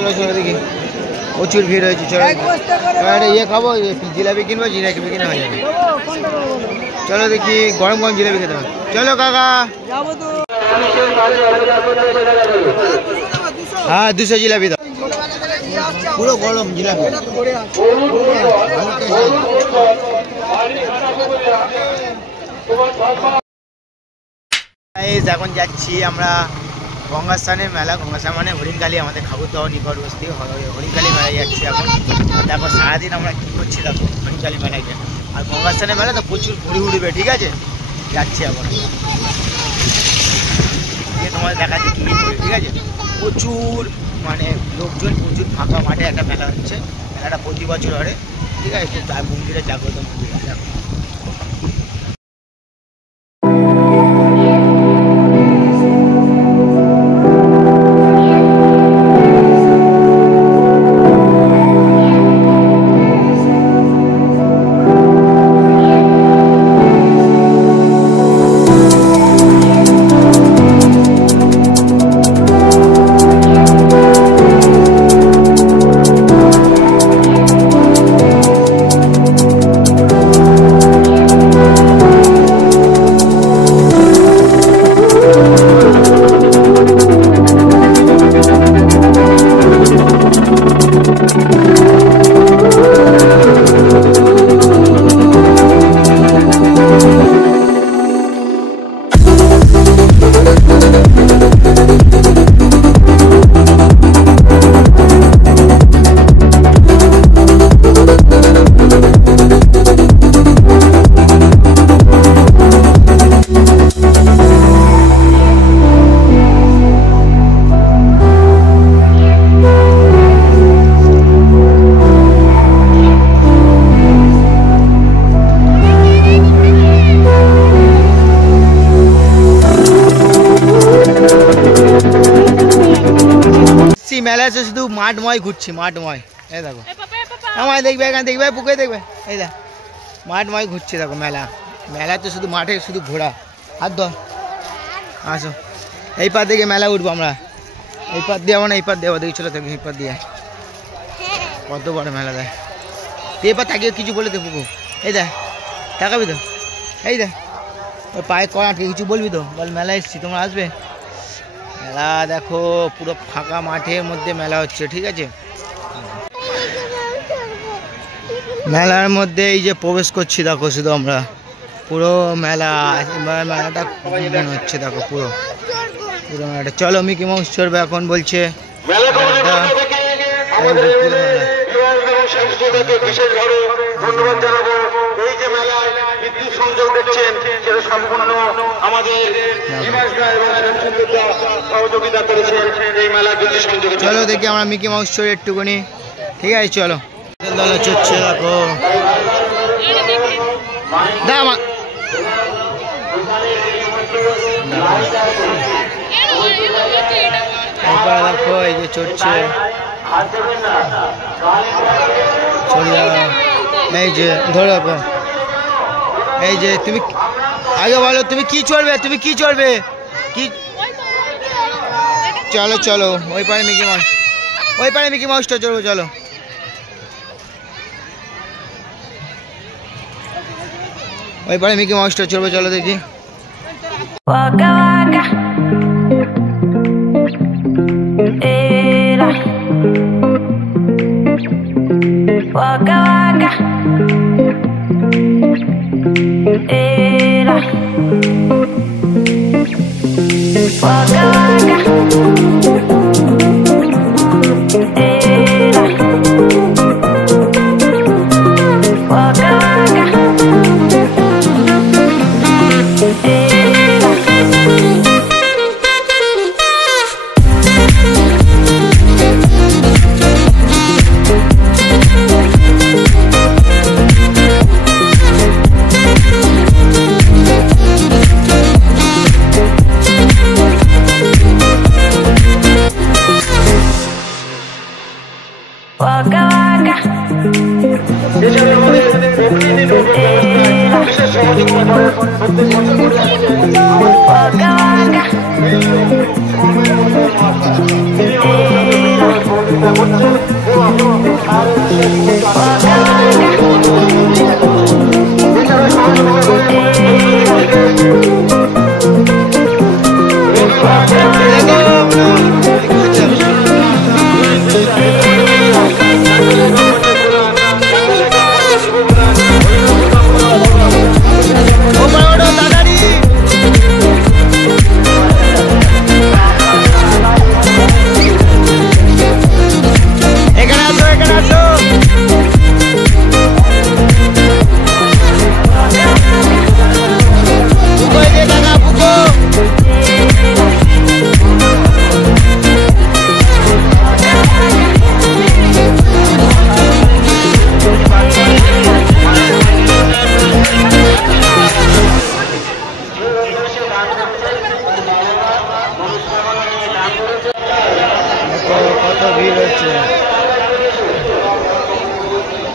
চলো চলো দেখি প্রচুর ভিড় হয়েছে। চলো এবারে ইয়ে খাবো, জিলাপি কিনবো, জিলাপি কিনে হয়ে যাবে। চলো দেখি গরম গরম জিলাপি খেতে হবে। চলো কাকা হ্যাঁ 200 জিলাপি দাও, পুরো গরম জিলাপি। এখন যাচ্ছি আমরা গঙ্গাস্থানে মেলা, গঙ্গাস্থান মানে হরিণকালী, আমাদের ঠাকুরদহ নিকটবর্তী হরিণকালী মেলায় যাচ্ছি এখন। দেখো সারাদিন আমরা কী করছি দেখো হরিণকালী মেলায়, আর গঙ্গাস্থানের মেলা তো প্রচুর ঘুরি উড়বে। ঠিক আছে যাচ্ছি এখন তোমাদের দেখাচ্ছি কী কী করি। ঠিক আছে প্রচুর মানে লোকজন, প্রচুর ফাঁকা মাঠে একটা মেলা হচ্ছে। মেলাটা প্রতি বছর হয়। ঠিক আছে খুব মন্দিরে জাগ্রত মন্দির দেখো। মেলায় শুধু মাঠময় ঘুরছি, মাঠময়। এই দেখো আমায় দেখবে, এখানে দেখবে, পুকুরে দেখবে, এই দেখ মাঠময় ঘুরছি দেখো। মেলায় তো শুধু মাঠে শুধু ঘোরা। হাত ধর আসো, এই পার দিকে মেলা উঠবো আমরা, এই পার দিয়ে না, এই পার দেবো দেখি। চলো দেখি এই পার দিয়ে কত বড় মেলা দেয়। এই পার তাকিয়ে কিছু বলে দে পুকুর, এই দেখ তাকাবি তো, এই দেখ ওর পায়ে কড়া আটকে, কিছু বলবি তো বল। মেলা এসছি, তোমরা আসবে। মেলা দেখো পুরো ফাঁকা মাঠের মধ্যে মেলা হচ্ছে। ঠিক আছে মেলার মধ্যে এই যে প্রবেশ করছি দেখো শুধু আমরা, পুরো মেলা। এবার মেলাটা মনে হচ্ছে দেখো পুরো পুরো মেলাটা। চলো মিকি মাউস চড়বে এখন বলছে। ধন্যবাদ জানাবো এই যে মেলায় বিদ্যুৎ সংযোগ দেখছেন সেটা সম্পূর্ণ আমাদের সহযোগিতা করেছেন এই মেলার বিদ্যুৎ সংযোগ। চলো দেখি আমরা মিকি মাউস চড়ি একটুখানি। ঠিক আছে চলো দলে চড়ছে দেখো। দেখো এই যে চড়ছে, এই যে ধরো। এই যে তুমি আগে বলো তুমি কি চড়বে, তুমি কি চড়বে কি? চলো চলো ওই পারে মিকি মাউস, ওই পারে মিকি মাউসটা চড়বো। চলো ওই পারে মিকি মাউসটা চড়বো। চলো দেখি।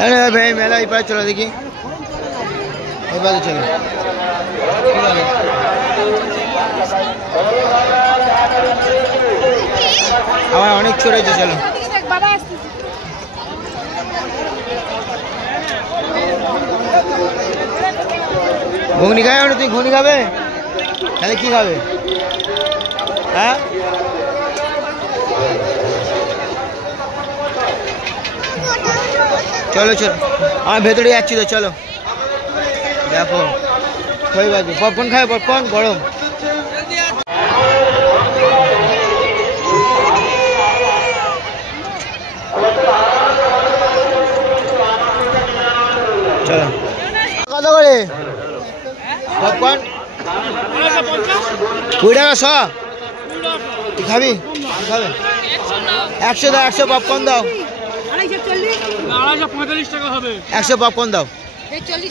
अरे भाई मेला এই পারে চলো দেখি এই পারে চলো আমার অনেক চড়েছে চলো ঘুগনি খাবে না তুই ঘুগনি খাবে তাহলে কি খাবে হ্যাঁ चलो चलो हाँ भेतरे যাচ্ছি তো চলো দেখো হয়ে গেছে পপকর্ন খাবে পপকর্ন গরম চলো কত করে পপকর্ন 20 টাকা 100 তুই খাবি খাবে 100 দাও 100 পপকর্ন দাও 245 টাকা হবে 100 পপকর্ন দাও 40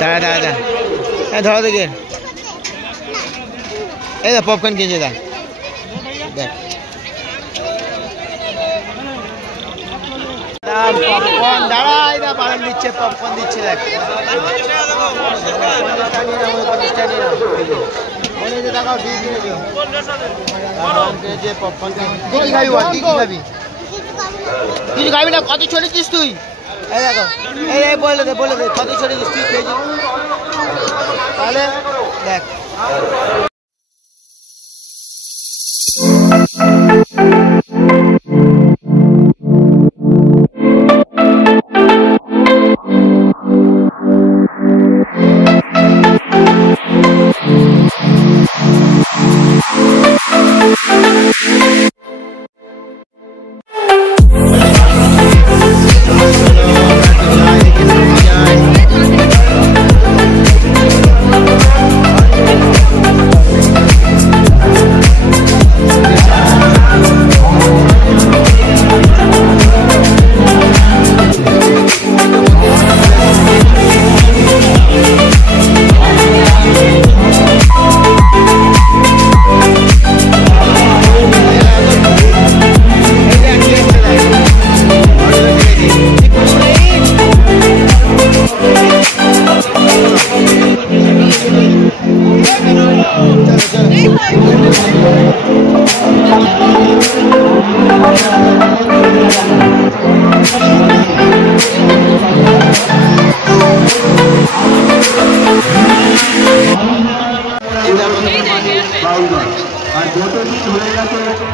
দাঁড়া দাঁড়া দাঁড়া হ্যাঁ ধরো দেখে এই দা পপকর্ন কিনছে দেখ দেখ পপকর্ন দাঁড়া এই দা বাদাম দিচ্ছে পপকর্ন দিচ্ছে দেখ দেখাও পপকর্ন কি খাবি বল কি খাবি কিছু খাবি না কত ছড়েছিস তুই এই দেখো এই বলে দে কত ছড়েছিস তুই খেয়েছিস তাহলে দেখ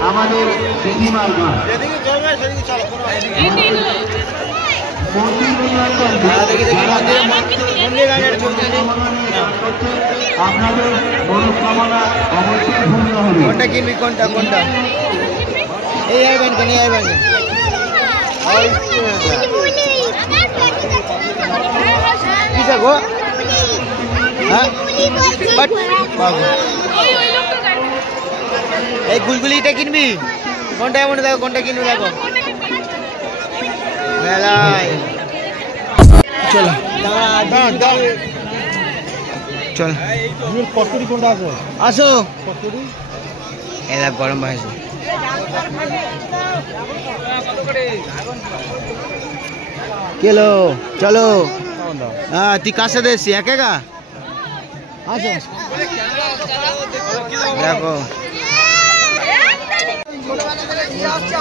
আমাদের দিদিমার গান যেদিকে চলবে সেদিকে চলো কোনো আপনাদের মনোকামনা অবশ্যই পূর্ণ হবে কোনটা কিনবি কোনটা কোনটা এই আইবেন কেন এই আইবেন কি যাবো হ্যাঁ বাট বাবু এই গুলগুলিটা কিনবি কোনটা এমন দেখো কোনটা কিনবি দেখো মেলায় চলো চল কচুরি কোনটা আছে আসো কচুরি এলা গরম ভাইছে কেলো চলো हाँ ती कहाँ से देसी है क्या দেখো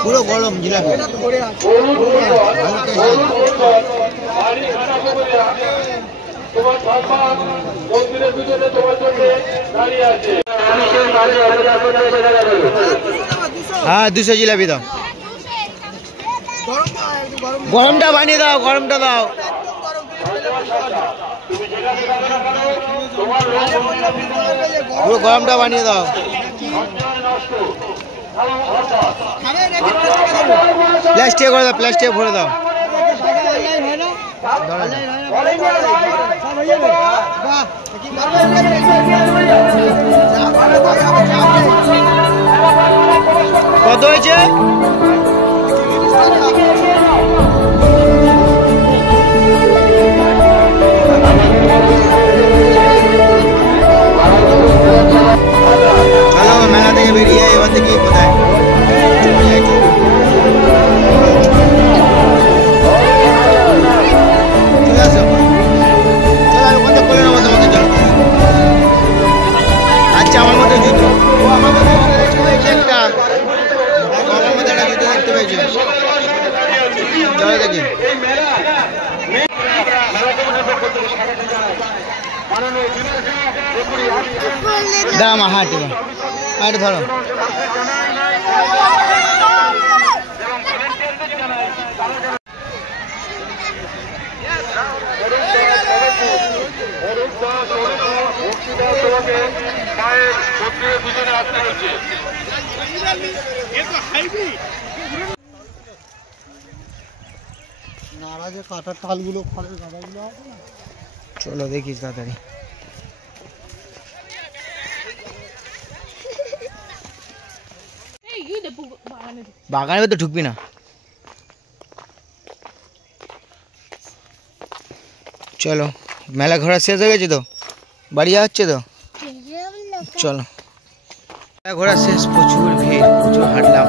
পুরো গরম জিলাপি। হ্যাঁ 200 জিলাপি দাও। গরমটা বানিয়ে দাও, গরমটা দাও। পুরো গরমটা বানিয়ে দাও। প্লাস্টিক করে দাও, প্লাস্টিক ভরে দাও। কত হয়েছে? চলো মেলা থেকে বেরিয়ে এবার থেকে কোথায় চলে আসো। চলো আমি কোনটা করে নেবো তোমাকে। চলো আচ্ছা আমার মধ্যে জুতো, আমার মধ্যে একটা আমার মধ্যে একটা জুতো দেখতে পেয়েছি। চলো দেখি দাম। হ্যাঁ ঠিক আছে, আর ধরো। নারাজে কাটার টালগুলো খড়ের গাদাগুলো আছে না। চলো দেখিস তাড়াতাড়ি। বাগানে তো ঢুকবি না। চলো মেলা ঘোরা শেষ হয়ে গেছে তো, বাড়ি যাওয়া হচ্ছে তো। চলো মেলা ঘোরা শেষ, প্রচুর ভিড়, প্রচুর হাঁটলাম।